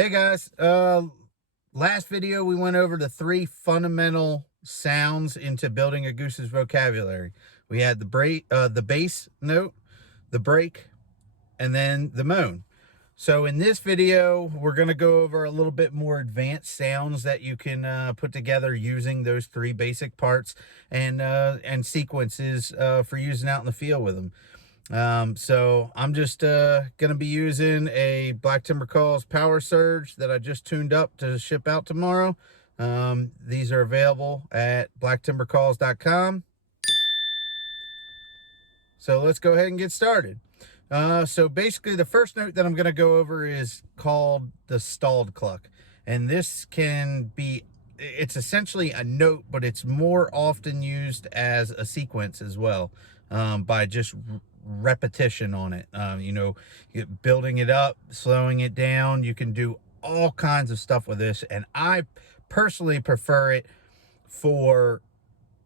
Hey guys, last video we went over the three fundamental sounds into building a goose's vocabulary. We had the bass note, the break, and then the moan. So in this video, we're going to go over a little bit more advanced sounds that you can put together using those three basic parts and sequences for using out in the field with them. So I'm just gonna be using a Black Timber Calls Power Surge that I just tuned up to ship out tomorrow. These are available at blacktimbercalls.com. So let's go ahead and get started. So basically the first note that I'm gonna go over is called the stalled cluck. And this can be, it's essentially a note, but it's more often used as a sequence as well, by just repetition on it. Building it up, slowing it down. You can do all kinds of stuff with this, and I personally prefer it for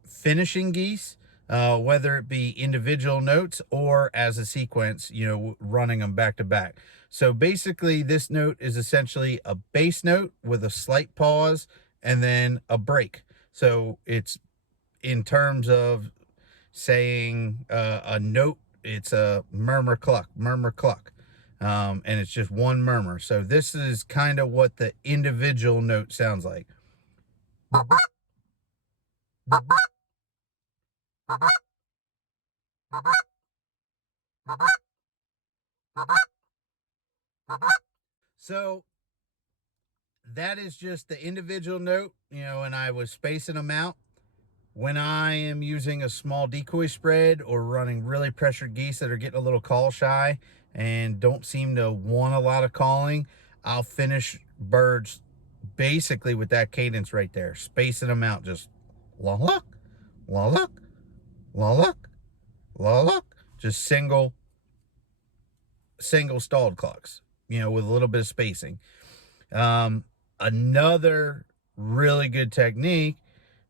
finishing geese, whether it be individual notes or as a sequence, running them back to back. So basically this note is essentially a bass note with a slight pause and then a break. So it's, in terms of saying a note, it's a murmur cluck, and it's just one murmur. So this is kind of what the individual note sounds like. So that is just the individual note, and I was spacing them out. When I am using a small decoy spread or running really pressured geese that are getting a little call shy and don't seem to want a lot of calling, I'll finish birds basically with that cadence right there, spacing them out, just la luck, la luck, la luck, la luck, just single stalled clucks, with a little bit of spacing. Another really good technique,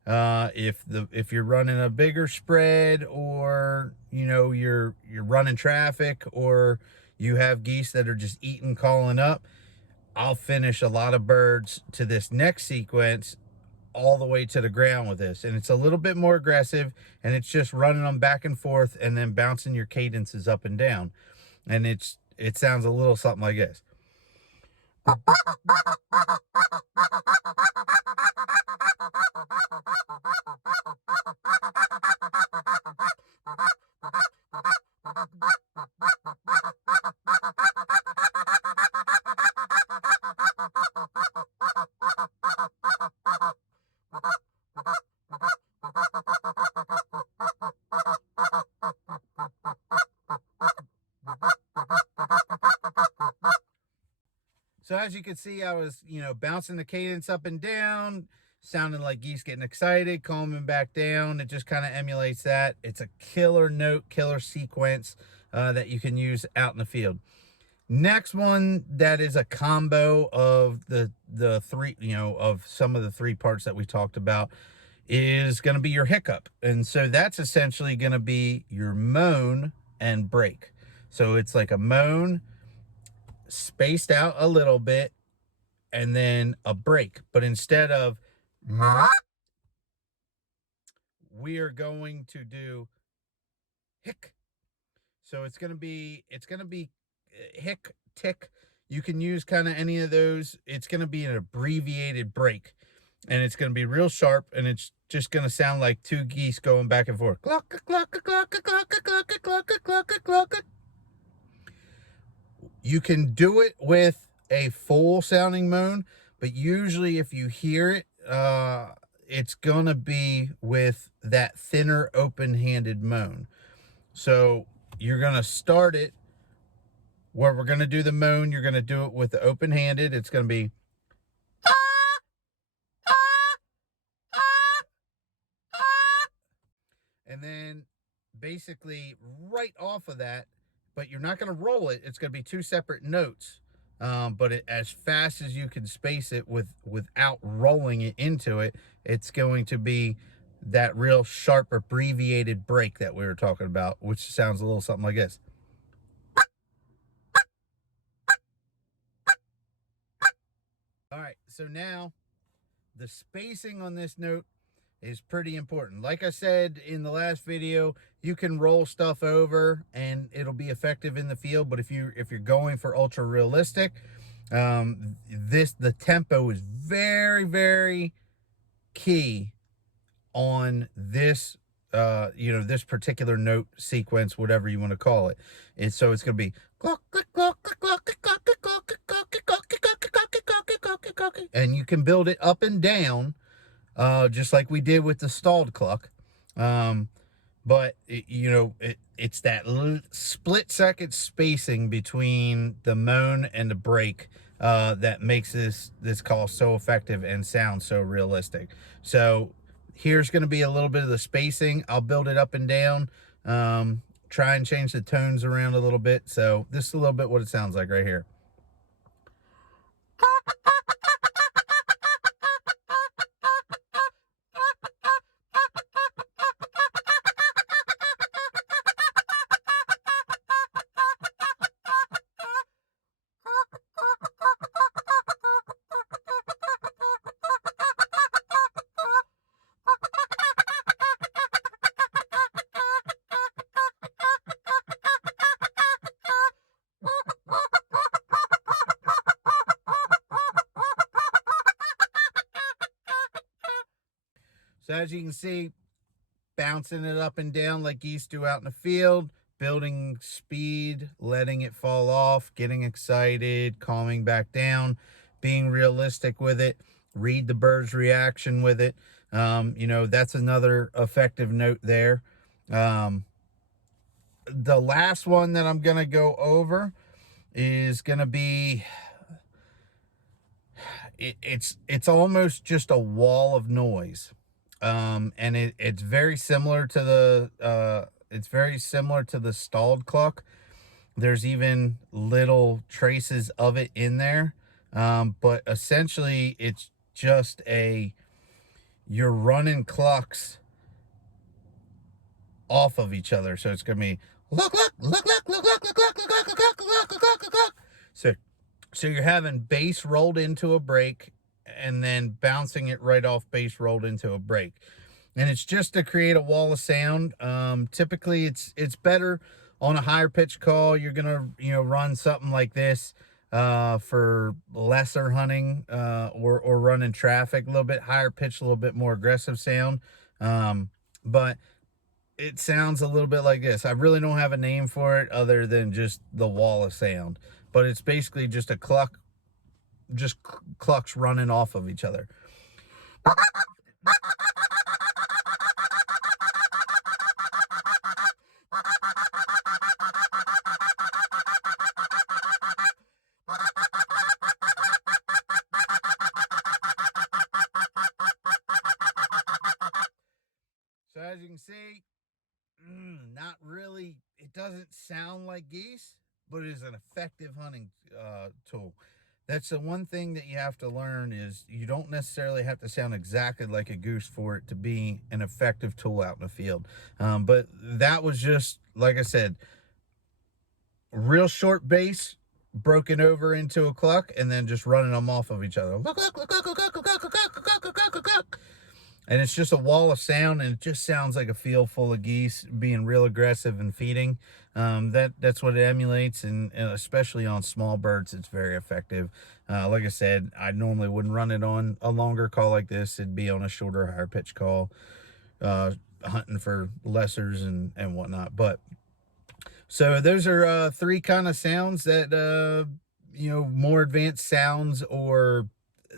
if you're running a bigger spread, or you're running traffic, or you have geese that are just eating, calling up, I'll finish a lot of birds to this next sequence all the way to the ground with this, and it's a little bit more aggressive, and it's just running them back and forth and then bouncing your cadences up and down, and it sounds a little something like this. So as you can see, I was, bouncing the cadence up and down, sounding like geese getting excited, calming back down. It just kind of emulates that. It's a killer note, killer sequence that you can use out in the field. Next one that is a combo of the three, of some of the three parts that we talked about, is going to be your hiccup. And so that's essentially going to be your moan and break. So it's like a moan spaced out a little bit and then a break, but instead of, we are going to do hick. So it's going to be hick, tick. You can use kind of any of those. It's going to be an abbreviated break, and it's going to be real sharp, and it's just going to sound like two geese going back and forth. Cluck, cluck, cluck, cluck, cluck, cluck, cluck, cluck. You can do it with a full sounding moan, but usually if you hear it, it's going to be with that thinner open-handed moan. So you're going to start it where we're going to do the moan. You're going to do it with the open-handed. It's going to be, and then basically right off of that, but you're not going to roll it. It's going to be two separate notes, but as fast as you can space it without rolling it into it, it's going to be that real sharp abbreviated break that we were talking about, which sounds a little something like this. right, so now the spacing on this note is pretty important. Like I said in the last video, you can roll stuff over and it'll be effective in the field, but if you're going for ultra realistic, the tempo is very, very key on this this particular note sequence, whatever you want to call it. And so it's going to be and you can build it up and down, just like we did with the stalled cluck. But it's that split second spacing between the moan and the break that makes this call so effective and sound so realistic. So here's going to be a little bit of the spacing. I'll build it up and down, try and change the tones around a little bit. So this is a little bit what it sounds like right here. So as you can see, bouncing it up and down like geese do out in the field, building speed, letting it fall off, getting excited, calming back down, being realistic with it, read the bird's reaction with it. That's another effective note there. The last one that I'm going to go over is going to be, it's almost just a wall of noise. And it's very similar to the stalled cluck. There's even little traces of it in there. But essentially it's just you're running clucks off of each other. So it's going to be look. So you're having bass rolled into a break and then bouncing it right off bass rolled into a break. And it's just to create a wall of sound. Typically it's better on a higher pitch call. You're gonna run something like this for lesser hunting or running traffic, a little bit higher pitch, a little bit more aggressive sound. But it sounds a little bit like this. I really don't have a name for it other than just the wall of sound, but it's basically just a cluck, just clucks running off of each other. So as you can see, not really, it doesn't sound like geese, but it is an effective hunting tool. That's the one thing that you have to learn, is you don't necessarily have to sound exactly like a goose for it to be an effective tool out in the field. But that was just, like I said, real short bass broken over into a cluck and then just running them off of each other. And it's just a wall of sound, and it just sounds like a field full of geese being real aggressive and feeding. That's what it emulates, and especially on small birds, it's very effective. Like I said, I normally wouldn't run it on a longer call like this. It'd be on a shorter, higher pitch call, hunting for lessers and whatnot. But so those are three kind of sounds that more advanced sounds or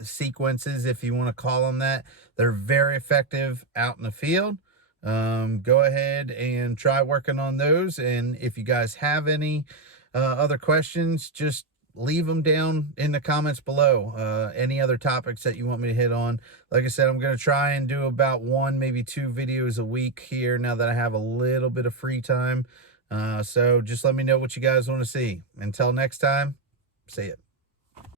sequences, if you want to call them that. They're very effective out in the field. Go ahead and try working on those, and if you guys have any other questions, just leave them down in the comments below. Any other topics that you want me to hit on. Like I said, I'm going to try and do about 1, maybe 2 videos a week here now that I have a little bit of free time. So just let me know what you guys want to see. Until next time, see ya.